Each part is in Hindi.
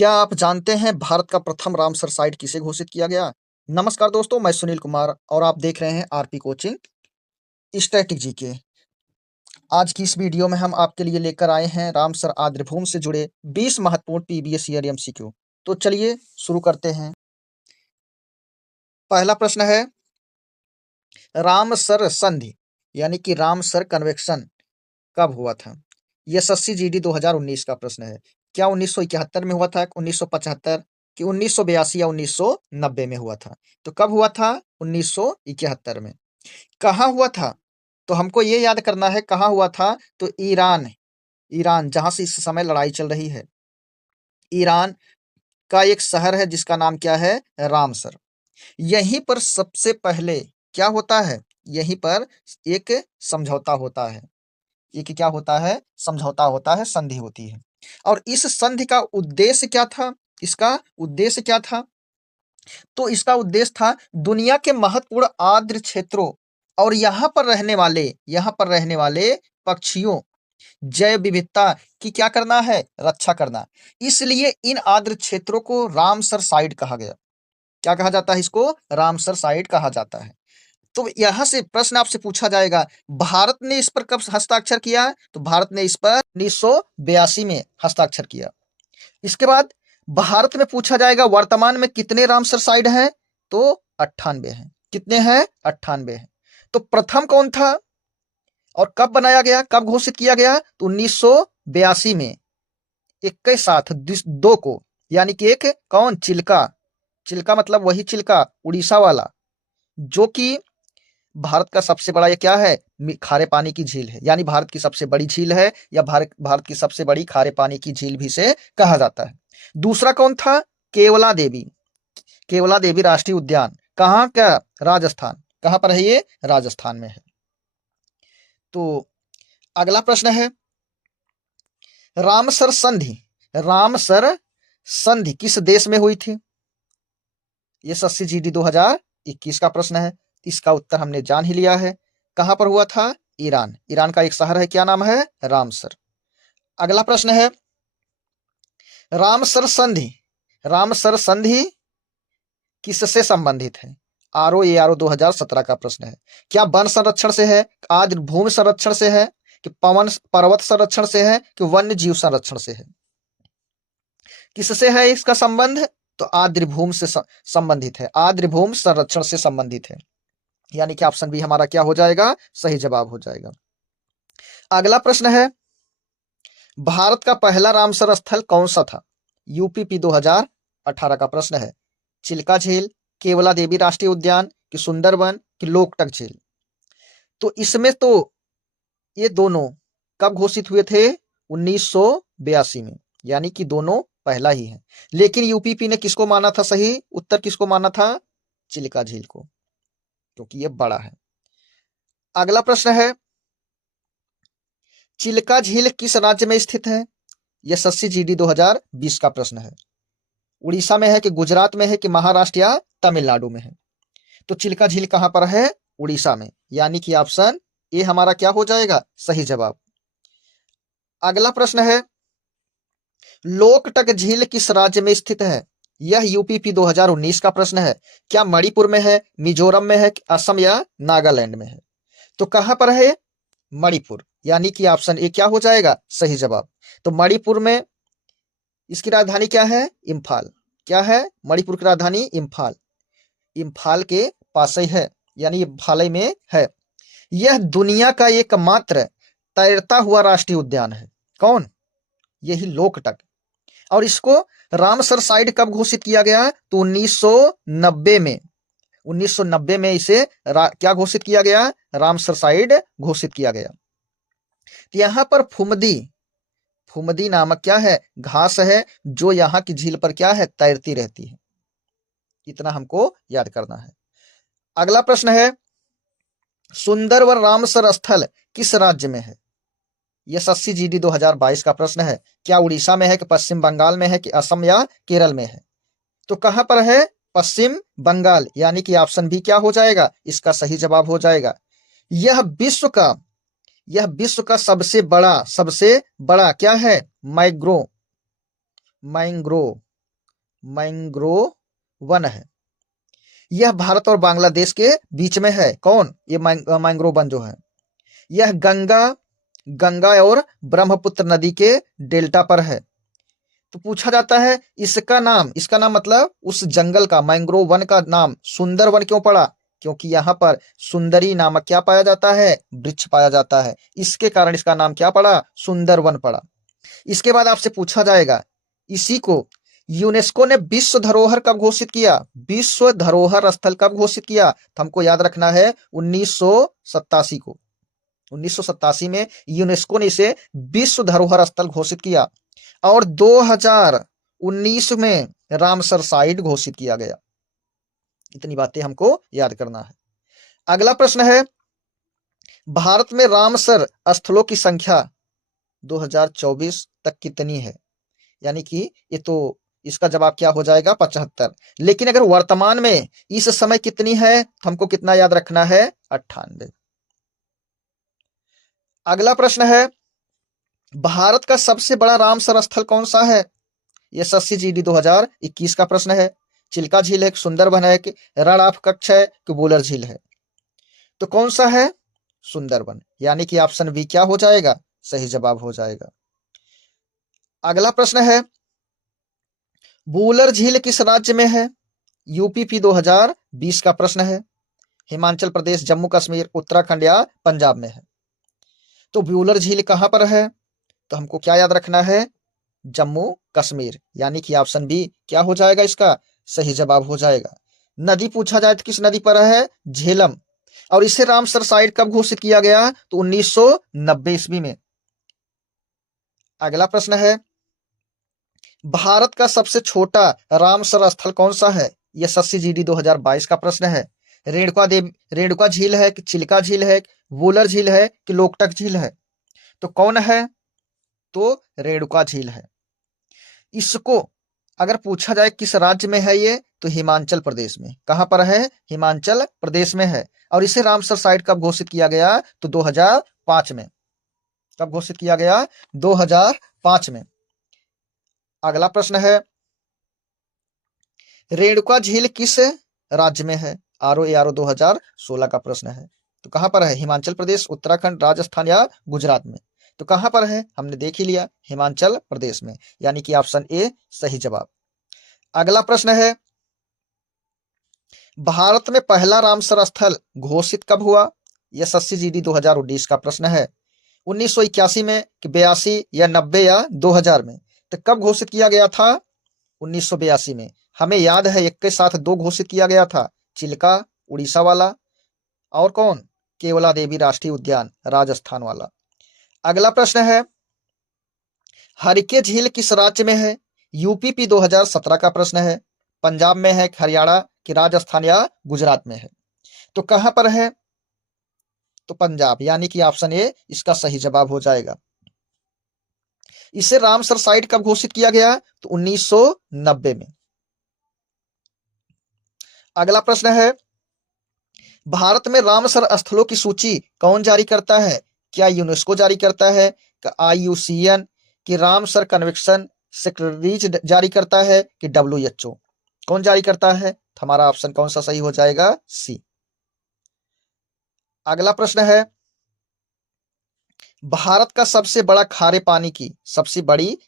क्या आप जानते हैं भारत का प्रथम रामसर साइट किसे घोषित किया गया? नमस्कार दोस्तों, मैं सुनील कुमार और आप देख रहे हैं आरपी कोचिंग स्टैटिक जीके। आज की इस वीडियो में हम आपके लिए लेकर आए हैं रामसर आर्द्रभूमि से जुड़े 20 महत्वपूर्ण पीबीएस ईयर एमसीक्यू। तो चलिए शुरू करते हैं। पहला प्रश्न है, रामसर संधि यानी कि रामसर कन्वेक्शन कब हुआ था? यशस्वी जीडी 2019 का प्रश्न है। क्या 1971 में हुआ था, 1975 कि 1982 या 1990 में हुआ था? तो कब हुआ था? 1971 में। कहाँ हुआ था? तो हमको ये याद करना है कहाँ हुआ था। तो ईरान, ईरान जहाँ से इस समय लड़ाई चल रही है, ईरान का एक शहर है जिसका नाम क्या है? रामसर। यहीं पर सबसे पहले क्या होता है? यहीं पर एक समझौता होता है। एक क्या होता है? समझौता होता है, संधि होती है। और इस संधि का उद्देश्य क्या था? इसका उद्देश्य क्या था? तो इसका उद्देश्य था दुनिया के महत्वपूर्ण आर्द्र क्षेत्रों और यहाँ पर रहने वाले पक्षियों, जैव विविधता की क्या करना है? रक्षा करना। इसलिए इन आर्द्र क्षेत्रों को रामसर साइट कहा गया। क्या कहा जाता है इसको? रामसर साइट कहा जाता है। तो यहाँ से प्रश्न आपसे पूछा जाएगा, भारत ने इस पर कब हस्ताक्षर किया? तो भारत ने इस पर 1982 में हस्ताक्षर किया। इसके बाद भारत में पूछा जाएगा वर्तमान में कितने रामसर साइट हैं? तो 98 हैं। कितने हैं? 98 हैं। तो प्रथम कौन था और कब बनाया गया, कब घोषित किया गया? तो 1982 में 21 साथ 2 को, यानी कि एक कौन? चिल्का। चिल्का मतलब वही चिल्का उड़ीसा वाला, जो कि भारत का सबसे बड़ा ये क्या है? खारे पानी की झील है, यानी भारत की सबसे बड़ी झील है, या भारत की सबसे बड़ी खारे पानी की झील भी से कहा जाता है। दूसरा कौन था? केवला देवी। केवला देवी राष्ट्रीय उद्यान कहाँ का? राजस्थान। कहाँ पर है ये? राजस्थान में है। तो अगला प्रश्न है, रामसर संधि, रामसर संधि किस देश में हुई थी? ये यशस्वी जीडी 2021 का प्रश्न है। इसका उत्तर हमने जान ही लिया है। कहां पर हुआ था? ईरान। ईरान का एक शहर है, क्या नाम है? रामसर। अगला प्रश्न है, रामसर संधि, रामसर संधि किससे संबंधित है? आरओ 2017 का प्रश्न है। क्या वन संरक्षण से है, आर्द्र भूमि संरक्षण से है, कि पवन पर्वत संरक्षण से है, कि वन्य जीव संरक्षण से है? किससे है इसका संबंध? तो आर्द्र भूमि से संबंधित है, आर्द्र भूमि संरक्षण से संबंधित है। यानी कि ऑप्शन बी हमारा क्या हो जाएगा? सही जवाब हो जाएगा। अगला प्रश्न है, भारत का पहला रामसर स्थल कौन सा था? यूपीपी 2018 का प्रश्न है। चिल्का झील, केवला देवी राष्ट्रीय उद्यान, कि सुंदरवन, कि लोकटक झील? तो इसमें तो ये दोनों कब घोषित हुए थे? 1982 में, यानी कि दोनों पहला ही है। लेकिन यूपीपी ने किसको माना था सही? उत्तर किसको माना था? चिल्का झील को, क्योंकि ये बड़ा है। अगला प्रश्न है, चिल्का झील किस राज्य में स्थित है? यशस्वी जीडी 2020 का प्रश्न है। उड़ीसा में है, कि गुजरात में है, कि महाराष्ट्र या तमिलनाडु में है? तो चिल्का झील कहां पर है? उड़ीसा में, यानी कि ऑप्शन ए हमारा क्या हो जाएगा? सही जवाब। अगला प्रश्न है, लोकटक झील किस राज्य में स्थित है? यह यूपीपी 2019 का प्रश्न है। क्या मणिपुर में है, मिजोरम में है, असम या नागालैंड में है? तो कहां पर है? मणिपुर, यानी कि ऑप्शन ए क्या हो जाएगा? सही जवाब। तो मणिपुर में इसकी राजधानी क्या है? इम्फाल। क्या है? मणिपुर की राजधानी इम्फाल। इम्फाल के पास ही है, यानी इम्फाल में है। यह दुनिया का एकमात्र तैरता हुआ राष्ट्रीय उद्यान है। कौन? यही लोकटक। और इसको रामसर साइट कब घोषित किया गया? तो 1990 में, 1990 में इसे क्या घोषित किया गया? रामसर साइट घोषित किया गया। तो यहां पर फुमदी, फुमदी नामक क्या है? घास है, जो यहाँ की झील पर क्या है? तैरती रहती है। इतना हमको याद करना है। अगला प्रश्न है, सुंदरवन रामसर स्थल किस राज्य में है? यशस्वी जीडी 2022 का प्रश्न है। क्या उड़ीसा में है, कि पश्चिम बंगाल में है, कि असम या केरल में है? तो कहां पर है? पश्चिम बंगाल, यानी कि ऑप्शन बी क्या हो जाएगा? इसका सही जवाब हो जाएगा। यह विश्व का, यह विश्व का सबसे बड़ा क्या है? मैंग्रोव मैंग्रोव वन है। यह भारत और बांग्लादेश के बीच में है। कौन? ये मैंग्रोव वन जो है यह गंगा और ब्रह्मपुत्र नदी के डेल्टा पर है। तो पूछा जाता है इसका नाम मतलब उस जंगल का, मैंग्रोव वन का नाम सुंदर वन क्यों पड़ा? क्योंकि यहाँ पर सुंदरी नामक क्या पाया जाता है? वृक्ष पाया जाता है। इसके कारण इसका नाम क्या पड़ा? सुंदर वन पड़ा। इसके बाद आपसे पूछा जाएगा, इसी को यूनेस्को ने विश्व धरोहर कब घोषित किया? विश्व धरोहर स्थल कब घोषित किया? तो हमको याद रखना है 1987 को। 1987 में यूनेस्को ने इसे विश्व धरोहर स्थल घोषित किया और 2019 में रामसर साइट घोषित किया गया। इतनी बातें हमको याद करना है। अगला प्रश्न है, भारत में रामसर स्थलों की संख्या 2024 तक कितनी है? यानी कि ये तो इसका जवाब क्या हो जाएगा? 75। लेकिन अगर वर्तमान में इस समय कितनी है तो हमको कितना याद रखना है? 98। अगला प्रश्न है, भारत का सबसे बड़ा रामसर स्थल कौन सा है? यह SSCGD 2021 का प्रश्न है। चिल्का झील है, सुंदरबन है, कि रण ऑफ कच्छ है, कि वुलर झील है? तो कौन सा है? सुंदरबन, यानी कि ऑप्शन बी क्या हो जाएगा? सही जवाब हो जाएगा। अगला प्रश्न है, वुलर झील किस राज्य में है? यूपीपी 2020 का प्रश्न है। हिमाचल प्रदेश, जम्मू कश्मीर, उत्तराखंड या पंजाब में है? तो वुलर झील कहां पर है? तो हमको क्या याद रखना है? जम्मू कश्मीर, यानी कि ऑप्शन बी क्या हो जाएगा? इसका सही जवाब हो जाएगा। नदी पूछा जाए तो किस नदी पर है? झेलम। और इसे रामसर साइट कब घोषित किया गया? तो 1990 ईस्वी में। अगला प्रश्न है, भारत का सबसे छोटा रामसर स्थल कौन सा है? यह SSCGD 2022 का प्रश्न है। रेणुका झील है, कि चिल्का झील है, वुलर झील है, कि लोकटक झील है? तो कौन है? तो रेणुका झील है। इसको अगर पूछा जाए किस राज्य में है ये, तो हिमाचल प्रदेश में। कहां पर है? हिमाचल प्रदेश में है। और इसे रामसर साइट कब घोषित किया गया? तो 2005 में। कब घोषित किया गया? 2005 में। अगला प्रश्न है, रेणुका झील किस राज्य में है? ROARO 2016 का प्रश्न है। तो कहां पर है? हिमाचल प्रदेश, उत्तराखंड, राजस्थान या गुजरात में? तो कहां पर है? हमने देख ही लिया, हिमाचल प्रदेश में, यानी कि ऑप्शन ए सही जवाब। अगला प्रश्न है, भारत में पहला रामसर स्थल घोषित कब हुआ? यह SSCGD 2019 का प्रश्न है। 1981 में, कि 82 या 90 या 2000 में? तो कब घोषित किया गया था? 1982 में। हमें याद है एक के साथ दो घोषित किया गया था, चिल्का उड़ीसा वाला और कौन? केवला देवी राष्ट्रीय उद्यान राजस्थान वाला। अगला प्रश्न है, हरिके झील किस राज्य में है? यूपीपी 2017 का प्रश्न है। पंजाब में है, हरियाणा, कि राजस्थान या गुजरात में है? तो कहां पर है? तो पंजाब, यानी कि ऑप्शन ए इसका सही जवाब हो जाएगा। इसे रामसर साइट कब घोषित किया गया? तो 1990 में। अगला प्रश्न है, भारत में रामसर स्थलों की सूची कौन जारी करता है? क्या यूनेस्को जारी करता है, कि IUCN, कि रामसर कन्वेंशन सेक्रेटरीज जारी करता है, कि WHO? कौन जारी करता है? हमारा ऑप्शन कौन सा सही हो जाएगा? सी। अगला प्रश्न है, भारत का सबसे बड़ा खारे पानी की सबसे बड़ी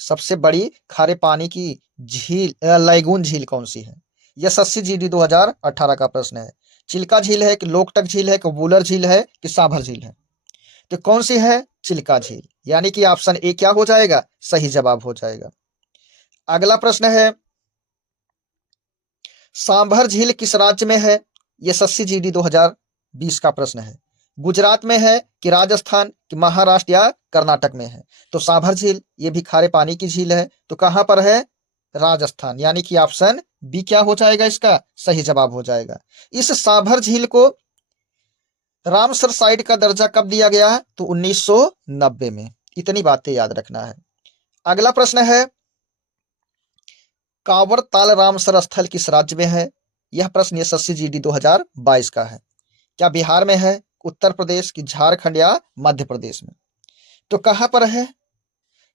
सबसे बड़ी खारे पानी की झील लैगून झील कौन सी है? यह SSCGD 2018 का प्रश्न है। चिल्का झील है, कि लोकटक झील है, कि वुलर झील है, कि साभर झील है? तो कौन सी है? चिल्का झील, यानी कि ऑप्शन ए क्या हो जाएगा? सही जवाब हो जाएगा। अगला प्रश्न है, सांभर झील किस राज्य में है? यह SSCGD 2020 का प्रश्न है। गुजरात में है, कि राजस्थान, कि महाराष्ट्र या कर्नाटक में है? तो सांभर झील ये भी खारे पानी की झील है। तो कहां पर है? राजस्थान, यानी कि ऑप्शन बी क्या हो जाएगा? इसका सही जवाब हो जाएगा। इस सांभर झील को रामसर साइट का दर्जा कब दिया गया? तो 1990 में। इतनी बातें याद रखना है। अगला प्रश्न है, कांवर ताल रामसर स्थल किस राज्य में है? यह प्रश्न SSCGD 2022 का है। क्या बिहार में है, उत्तर प्रदेश, की झारखंड या मध्य प्रदेश में? तो कहां पर है?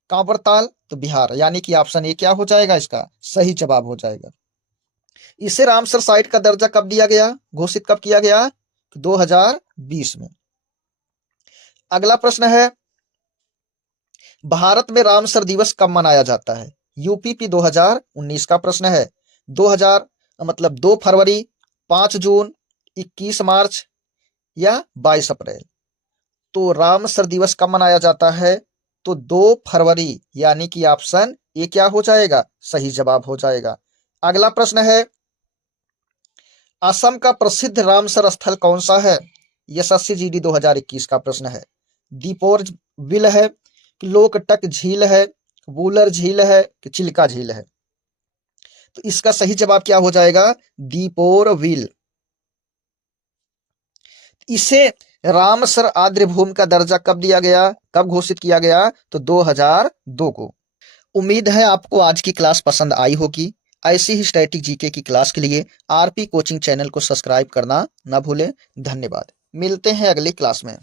कांवरताल तो बिहार, यानी कि ऑप्शन ए क्या हो जाएगा इसका सही जवाब हो जाएगा। इसे रामसर साइट का दर्जा कब दिया गया, घोषित कब किया गया, 2020 में। अगला प्रश्न है, भारत में रामसर दिवस कब मनाया जाता है, यूपीपी 2019 का प्रश्न है। 2000 मतलब 2 फरवरी, 5 जून, 21 मार्च या 22 अप्रैल। तो रामसर दिवस कब मनाया जाता है, तो 2 फरवरी, यानी कि ऑप्शन ए क्या हो जाएगा सही जवाब हो जाएगा। अगला प्रश्न है, असम का प्रसिद्ध रामसर स्थल कौन सा है, यशस्वी जीडी 2021 का प्रश्न है। दीपोर बिल है, लोकटक झील है, वुलर झील है कि चिल्का झील है। तो इसका सही जवाब क्या हो जाएगा, दीपोर विल। इसे रामसर आर्द्रभूमि का दर्जा कब दिया गया, कब घोषित किया गया, तो 2002 को। उम्मीद है आपको आज की क्लास पसंद आई होगी। ऐसी ही स्टैटिक जीके की क्लास के लिए आरपी कोचिंग चैनल को सब्सक्राइब करना ना भूलें। धन्यवाद, मिलते हैं अगली क्लास में।